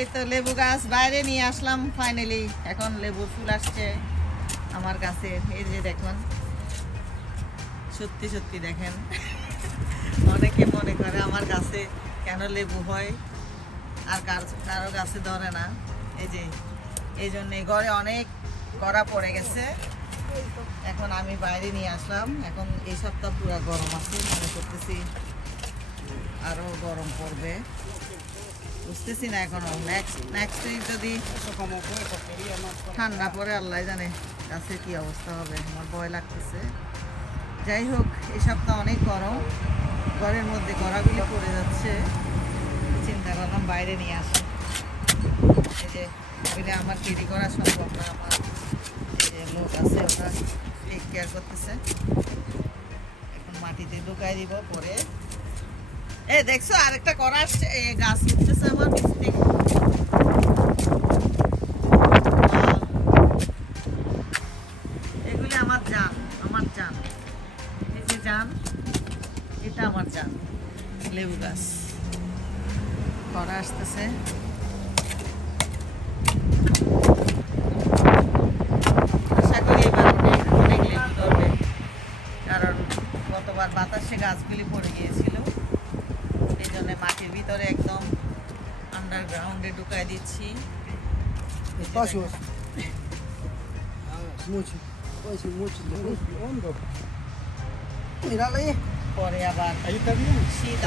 এই তো লেবু গাছ বাইরে নিয়ে আসলাম ফাইনালি। এখন লেবুর ফুল আসছে আমার গাছে। এই যে দেখুন, সত্যি সত্যি দেখেন। অনেকে মনে করে আমার গাছে কেন লেবু হয় আর কারো গাছে ধরে না। এই যে এই জন্যে ঘরে অনেক কড়া পড়ে গেছে। এখন আমি বাইরে নিয়ে আসলাম। এখন এই সপ্তাহ পুরো গরম আছে, মনে করতেছি আরো গরম পড়বে, বুঝতেছি না এখনো। নেক্সট উইক যদি ঠান্ডা পড়ে আল্লাহ জানে গাছের কি অবস্থা হবে, আমার ভয় লাগতেছে। যাই হোক, এই সপ্তাহ অনেক গরম, ঘরের মধ্যে কড়াগুলি পড়ে যাচ্ছে। চিন্তা করলাম বাইরে নিয়ে আসি। এই যে ওইটা আমার ক্যারি করা সম্ভব না, আমার এই যে লোক আছে ওটা টেক কেয়ার করতেছে। এখন মাটিতে ঢুকাই দিব পরে। দেখছো আরেকটা করা আসছে, গাছ উঠতেছে আমার নিচ থেকে। এগুলি আমার জান, আমার জান। এই যে জান, এটা আমার জান লেবু গাছ। করা আসতেছে। আশা করি এবার অনেক অনেক লেবু ধরবে, কারণ গতবার বাতাসে গাছগুলি পড়ে গিয়েছিল। এই জন্য মাটির ভিতরে একদম আন্ডারগ্রাউন্ডে ঢুকাই দিচ্ছি। পরে আবার শীত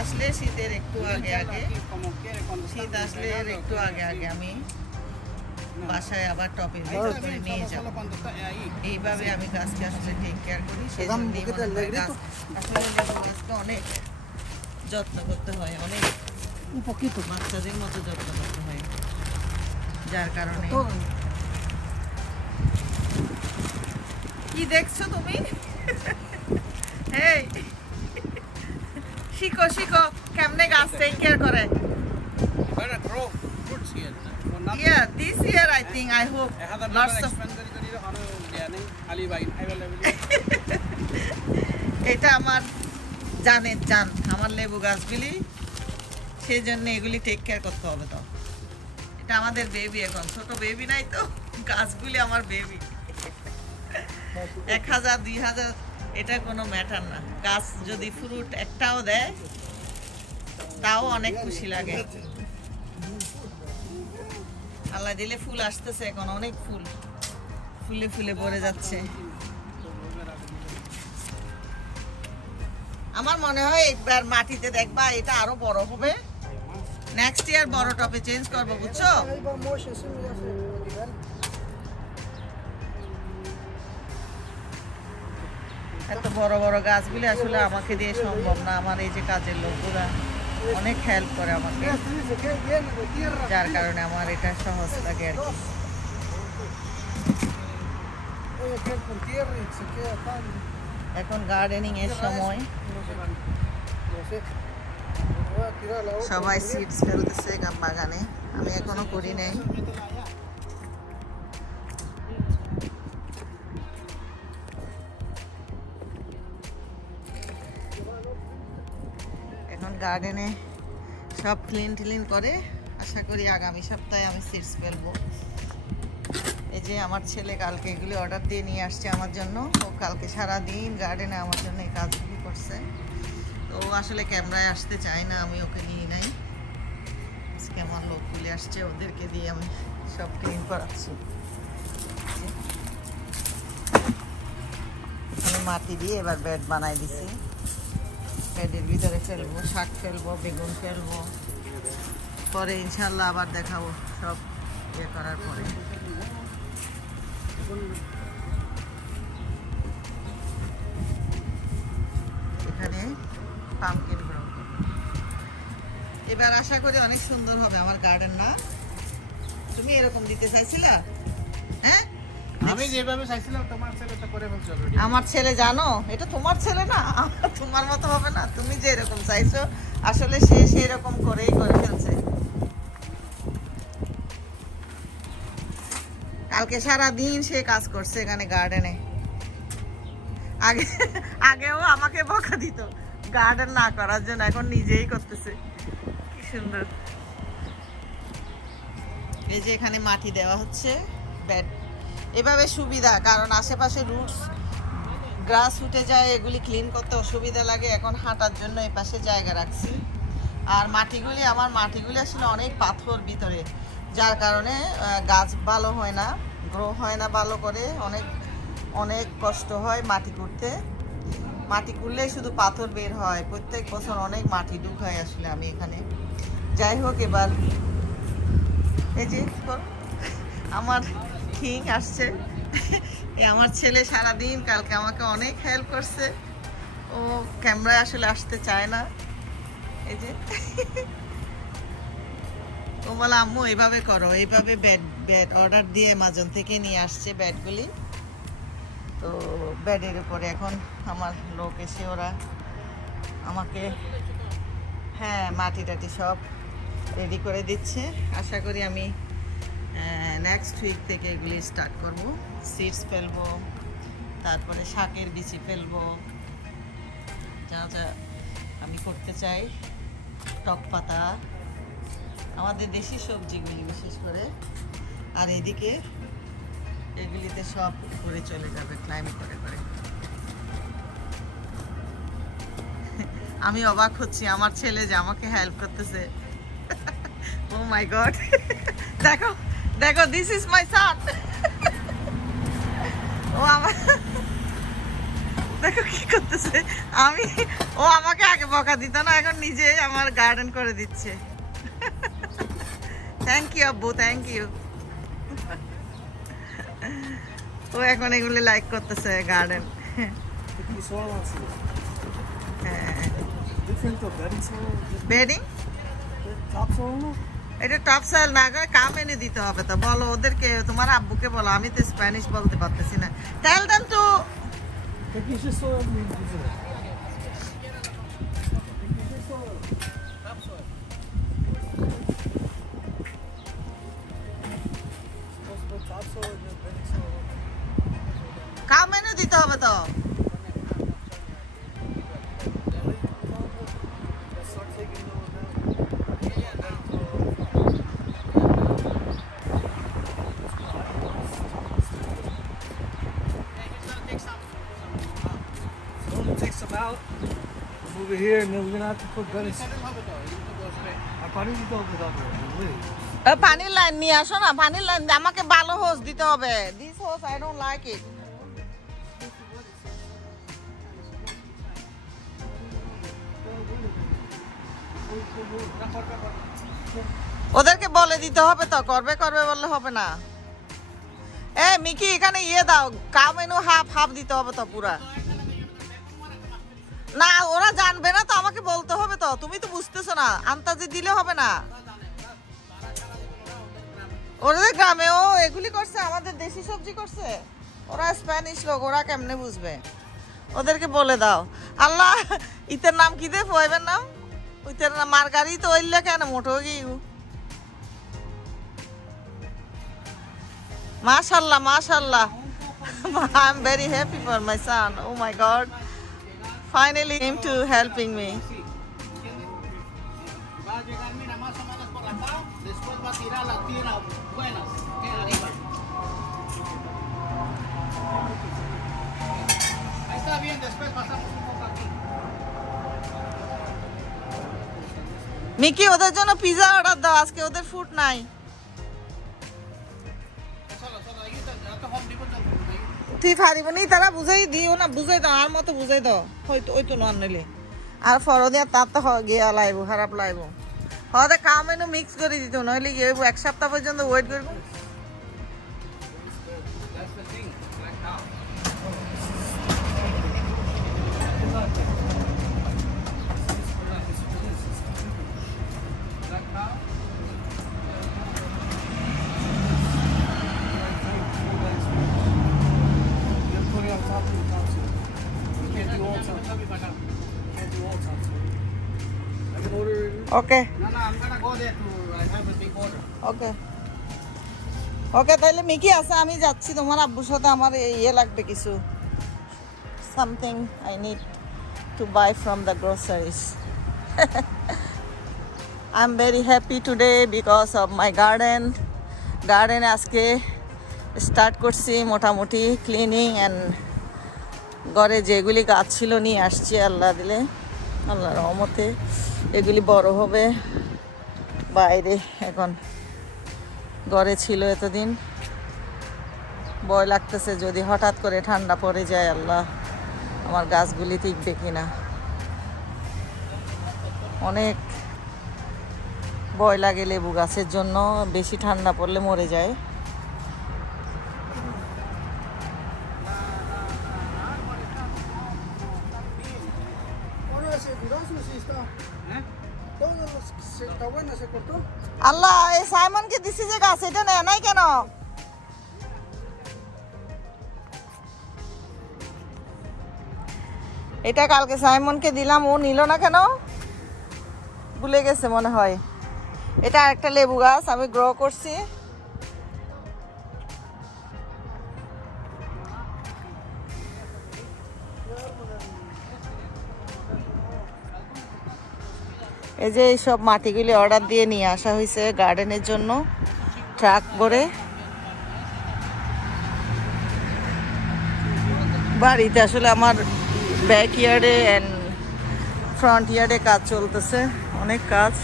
আসলে শীতের একটু আগে আগে আমি বাসায় আবার টপের ভিতর করে নিয়ে যাব। এইভাবে আমি গাছকে আসলে টেক কেয়ার করি। সেজন্য আসলে গাছকে অনেক যত্ন করতে হয়, অনেক বাচ্চাদের মতো যত্ন করতে হয়, যার কারণে। কি দেখছো তুমি? শিখো শিখো কেমনে গাছ টেক কেয়ার করে। Yeah, this year I think, I hope lots of এটা আমার জানের জান, আমার লেবু গাছগুলি, সেই জন্য এগুলি টেক কেয়ার করতে হবে। তো এটা আমাদের বেবি, এখন ছোট বেবি নাই তো, গাছগুলি আমার বেবি। 1000 2000 এটা কোনো ম্যাটার না। গাছ যদি ফ্রুট একটাও দেয় তাও অনেক খুশি লাগে। আল্লাহ দিলে ফুল আসতেছে, এখন অনেক ফুল, ফুলে ফুলে ভরে যাচ্ছে। আমার মনে হয় একবার মাটিতে দেখবা এটা আরো বড় হবে। নেক্সট ইয়ার বড় টপে চেঞ্জ করবো, বুঝছো? এত বড় বড় গাছগুলি আসলে আমাকে দিয়ে সম্ভব না। আমার এই যে কাজের লোকগুলা অনেক হেল্প করে আমাকে, যার কারণে আমার এটা সহজ লাগে আর কি। এখন গার্ডেনিং এর সময়, সবাই সিডস ফেলতেছে বাগানে, আমি এখনো করি নাই। এখন গার্ডেনে সব ক্লিন করে আশা করি আগামী সপ্তাহে আমি সিডস ফেলবো। এই যে আমার ছেলে কালকে এগুলি অর্ডার দিয়ে নিয়ে আসছে আমার জন্য। ও কালকে সারাদিন গার্ডেনে আমার জন্য এই কাজগুলি করছে। তো আসলে ক্যামেরায় আসতে চায় না, আমি ওকে নিয়ে নাই। আজকে আমার লোকগুলি আসছে, ওদেরকে দিয়ে আমি সব ক্লিন করাচ্ছি। আমি মাটি দিয়ে এবার বেড বানাই দিছি। বেডের ভিতরে ফেলবো, শাক ফেলবো, বেগুন ফেলবো, পরে ইনশাল্লাহ আবার দেখাবো সব ইয়ে করার পরে। এখানে পাম্পকিন গ্রো এবার আশা করি অনেক সুন্দর হবে আমার গার্ডেন, না? তুমি এরকম দিতে চাইছিলা? হ্যাঁ, আমি যেভাবে চাইছিলাম তোমার ছেলে তো করে ফেলছো অলরেডি। আমার ছেলে, জানো এটা তোমার ছেলে না, তোমার মতো হবে না। তুমি যে এরকম চাইছো আসলে সে সেই রকম করেই করে ফেলছে। কালকে সারা দিন সে কাজ করছে এখানে গার্ডেনে। আগেও আমাকে বকা দিত গার্ডেন না করার জন্য, এখন নিজেই করতেছে। কি সুন্দর। এই যে এখানে মাটি দেওয়া হচ্ছে বেড, এভাবে সুবিধা, কারণ আশেপাশে রুটস গ্রাস উঠে যায়, এগুলি ক্লিন করতে অসুবিধা লাগে। এখন হাঁটার জন্য এই পাশে জায়গা রাখছি। আর আমার মাটিগুলি আসলে অনেক পাথর ভিতরে, যার কারণে গাছ ভালো হয় না, গ্রো হয় না ভালো করে, অনেক অনেক কষ্ট হয় মাটি করতে। মাটি করলেই শুধু পাথর বের হয়, প্রত্যেক বছর অনেক মাটি ঢুকাই আসলে আমি এখানে। যাই হোক, এবার এই যে আমার কিং আসছে। আমার ছেলে সারাদিন কালকে আমাকে অনেক হেল্প করছে। ও ক্যামেরায় আসলে আসতে চায় না। এই যে ও বলে আম্মু এইভাবে করো, এইভাবে বেড অর্ডার দিয়ে অ্যামাজন থেকে নিয়ে আসছে বেডগুলি। তো বেডের উপরে এখন আমার লোক এসে ওরা আমাকে মাটি টাটি সব রেডি করে দিচ্ছে। আশা করি আমি নেক্সট উইক থেকে এগুলি স্টার্ট করব। সিডস ফেলবো, তারপরে শাকের বিচি ফেলবো, যা যা আমি করতে চাই, টক পাতা, আমাদের দেশি সবজিগুলি বিশেষ করে। আর এদিকে এগুলিতে সব উপরে চলে যাবে ক্লাইম করে করে। আমি অবাক হচ্ছি আমার ছেলে যে আমাকে হেল্প করতেছে। ও মাই গড, দেখো দেখো, দিস ইজ মাই সান। ও আমার দেখো কি করতেছে। ও আমাকে আগে বকা দিত না, এখন নিজে আমার গার্ডেন করে দিচ্ছে। থ্যাংক ইউ আব্বু, থ্যাংক ইউ। ও এখন এগুলি লাইক করতেছে গার্ডেন। বেডিং এটা টপ সেল না করে কাম এনে দিতে হবে। তো বলো ওদেরকে, তোমার আব্বুকে বলো, আমি তো স্প্যানিশ বলতে পারতেছি না। টেল দেম টু কাম এনে দিতে হবে তো। Take some out, move it here, and then we're gonna have to put Venice. আর পানি দিতে হবে তারপরে। পানির লাইন নিয়ে আসো না, পানির লাইন আমাকে ভালো হোস দিতে হবে। This hose I don't like it. ওদেরকে বলে দিতে হবে তো, করবে বললে হবে না। মিকি এখানে দাও, কাউ মেনু হাফ দিতে হবে তো পুরা। না ওরা জানবে না তো, আমাকে বলতে হবে তো। তুমি তো বুঝতেছো না, আন্তাজে দিলে হবে না। ওদের গ্রামেও এগুলি করছে, আমাদের দেশি সবজি করছে। ওরা স্প্যানিশ লোক, ওরা কেমনে বুঝবে? ওদেরকে বলে দাও। আল্লাহ, ইতের নাম কি দে ফয়েবের নাম? ইতের নাম মার্গারি তো ওইলে কেন মোটো গিয়ে। মাশাল্লাহ মাশাল্লাহ। I am very happy for my son. Oh my God. Finally came to helping me. Va a llegar, mira, más o menos por acá, después va a tirar la tierra buena, que arriba. Ahí está bien, después pasamos un poco aquí. Mickey ওদের জন্য pizza order দাও, আজকে ওদের food নাই। Solo, ahí está, ya te Home Depot ahí. তুই পারিব নি, তারা বুঝাই দিও না, বুঝাই দাও, আর মতো বুঝাই দাও। হয়তো ওই তো নন নিলে আর ফরদিয়া তার তো গিয়া লাইব, খারাপ লাইব। হতে কাম এনে মিক্স করে দিত, নইলে গিয়ে এক সপ্তাহ পর্যন্ত ওয়েট করবো। That's the thing, black cow. Black cow. You're putting on top of the topsoil. You can't do all topsoil. You can't do all topsoil. I can order it. Okay No, I'm gonna go there to. I have a big order. ওকে ওকে, তাহলে Mickey আছে, আমি যাচ্ছি। তোমার আব্বুর সাথে আমার লাগবে কিছু, something I need to buy from the groceries. I am very happy today because of my garden. গার্ডেনে আজকে স্টার্ট করছি মোটামুটি ক্লিনিং অ্যান্ড ঘরে যেগুলি গাছ ছিল নিয়ে আসছি আল্লাহ দিলে, আল্লাহর রহমতে এগুলি বড় হবে। বাইরে এখন ঘরে ছিল এতদিন, ভয় লাগতেছে যদি হঠাৎ করে ঠান্ডা পড়ে যায়, আল্লাহ আমার গাছগুলি টিকবে কিনা, অনেক ভয় লাগে লেবু গাছের জন্য, বেশি ঠান্ডা পড়লে মরে যায়। আল্লাহ এই সাইমনকে দিছি যে গাছ, এটা নেয় নাই কেন? এটা কালকে সাইমনকে দিলাম, ও নিল না কেন? ভুলে গেছে মনে হয়। এটা একটা লেবু গাছ আমি গ্রো করছি। এই যে এইসব মাটিগুলি অর্ডার দিয়ে নিয়ে আসা হয়েছে গার্ডেনের জন্য, ট্রাক ভরে। বাড়িতে আসলে আমার ব্যাক ইয়ার্ডে অ্যান্ড ফ্রন্ট ইয়ার্ডে কাজ চলতেছে, অনেক কাজ,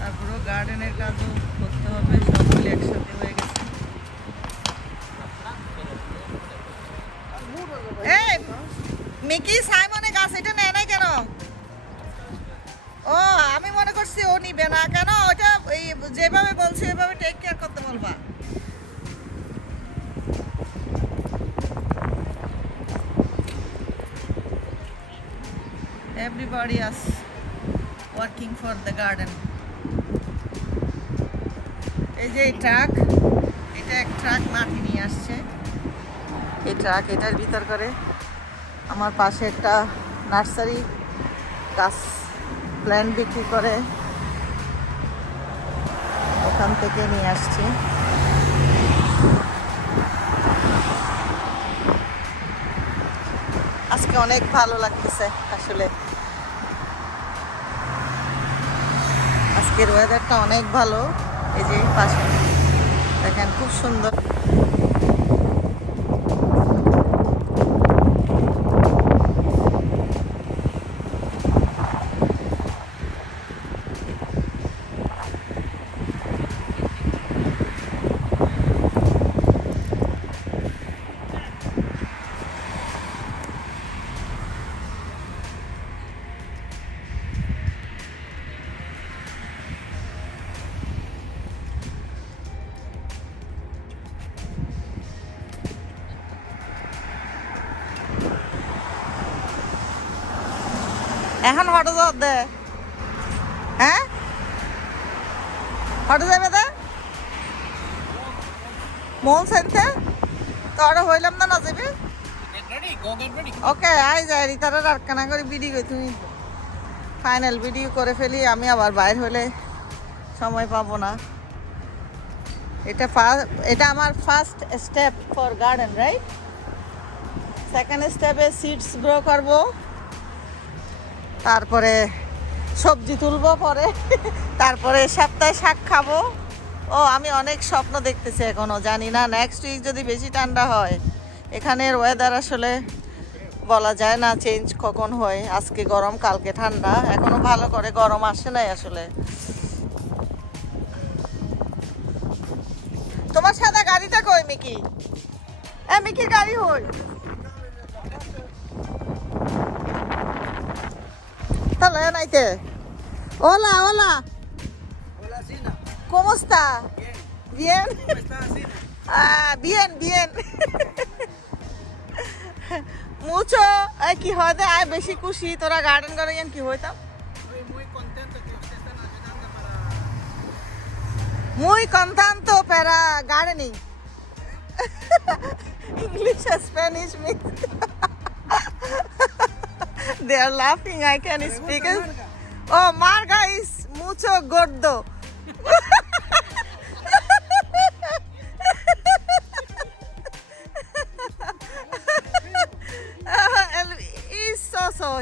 তারপরেও গার্ডেনের কাজও করতে হবে, সবগুলি একসাথে হয়ে গেছে। এই মিকি সাইমনের গাছ এটা নেয় নাই কেন? ও আমি মনে করছি ও নিবে না কেন, ওটা এই যেভাবে বলছি ওইভাবে টেক কেয়ার করতে বলবা। Everybody is working for the garden. এই যে ট্রাক, এটা এক ট্রাক মাটি নিয়ে আসছে, এই ট্রাক এটার ভিতর করে আমার পাশে একটা নার্সারি গাছ প্ল্যান্ট বিক্রি করে, ওখান থেকে নিয়ে আসছি। আজকে অনেক ভালো লাগতেছে আসলে, আজকের ওয়েদারটা অনেক ভালো। এই যে পাশে দেখেন খুব সুন্দর। এখন হটে যাওয়ার দে, হ্যাঁ হটে যাবে দে মন সাইতে তোর হইলাম না, না যাবে। ওকে আই যাই রিতারা রাখকানা করে ভিডিও তুমি ফাইনাল ভিডিও করে ফেলি, আমি আবার বাইর হলে সময় পাবো না। এটা আমার first step for garden, right? Second স্টেপে সিডস গ্রো করবো, তারপরে সবজি তুলবো পরে, তারপরে সপ্তাহে শাক খাবো। ও আমি অনেক স্বপ্ন দেখতেছি এখনো, জানি না নেক্সট উইক যদি বেশি ঠান্ডা হয়। এখানের ওয়েদার আসলে বলা যায় না চেঞ্জ কখন হয়, আজকে গরম কালকে ঠান্ডা, এখনো ভালো করে গরম আসে নাই আসলে। তোমার সাদা গাড়িটা কই মিকি? মিকির গাড়ি হই তাহলে নাইতে। Hola, hola. Hola, Sina. ¿Cómo está? Bien. ¿Cómo estás, Sina? Bien, bien. Mucho কি হয় দে আই বেশি খুশি তোরা গার্ডেন করে কি হইতাম। Estoy muy contento que ustedes están ayudando para... Muy contento para gardening. English and Spanish mix. They are laughing, I can speak it. Oh, Marga is mucho gordo.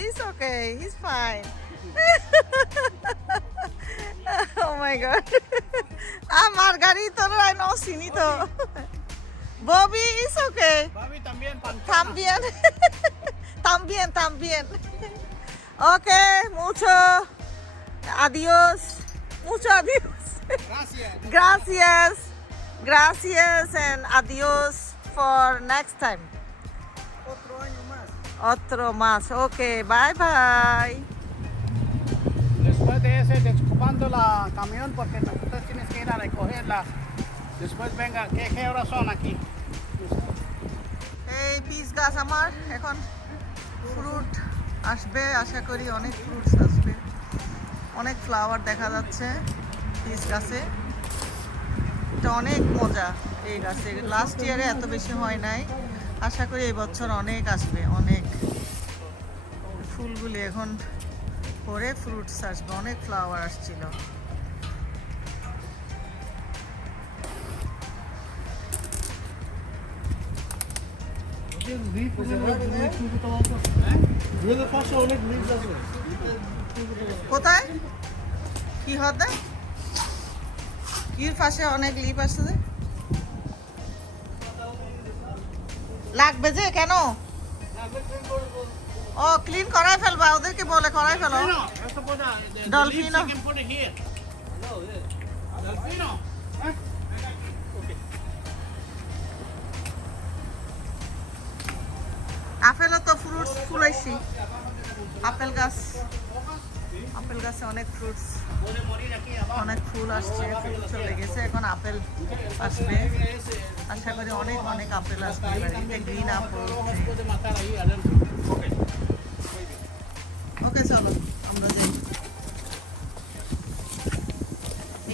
He's okay, he's fine. Oh my god. আমার গাড়ি তোর no sinito. Bobby is okay. Bobby también También. También. Okay, mucho adiós. Mucho adiós. Gracias. Gracias and adiós for next time. Otro año más. Otro más. Okay, bye bye. Después de ese, desocupando la camión porque tú tienes que ir a recogerla. Después venga, ¿qué horas son aquí? এই piece গাছ আমার এখন fruit আসবে আশা করি অনেক fruits আসবে অনেক flower দেখা যাচ্ছে পিস গাছে এটা অনেক মজা এই গাছে লাস্ট ইয়ারে এত বেশি হয় নাই আশা করি এই বছর অনেক আসবে অনেক ফুলগুলি এখন পরে ফ্রুটস আসবে অনেক ফ্লাওয়ার আসছিল কোথায় কি হবে কির পাশে অনেক লিপ আছে লাগবে যে কেন ও ক্লিন করাই ফেলবা ওদেরকে বলে করাই ফেলো No, esto puede, Dolfino. You can put it here. Dolfino. আপেলও তো ফ্রুটস ফুলাইছি আপেল গাছে অনেক fruits Puede morir aquí abajo. অনেক ফুল আসছে ফুল চলে গেছে এখন আপেল আসবে আশা করি অনেক অনেক আপেল আসবে এবারে green apple Puede matar ahí adentro. Okay. ওকে চলো আমরা যাই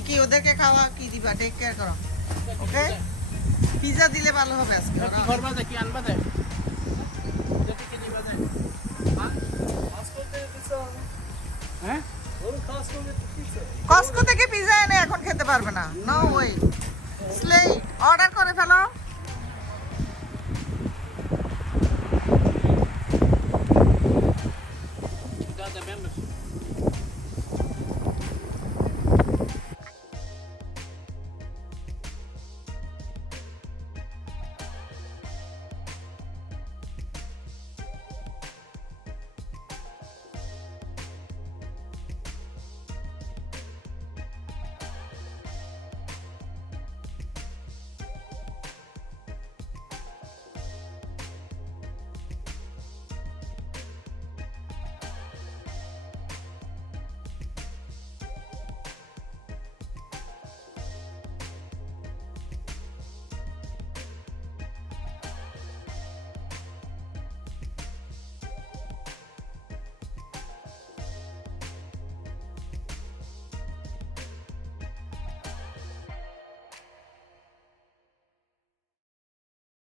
কি ওদেরকে খাওয়া কি দিবা টেক কেয়ার করো ওকে পিজা দিলে ভালো হবে আজকে ওরা Aquí forma de aquí anba de. देखो que lleva de. ¿Ah? ¿Eh? Costco থেকে পিজা এনে এখন খেতে পারবে না নো ওয়ে স্লেট অর্ডার করে ফেলো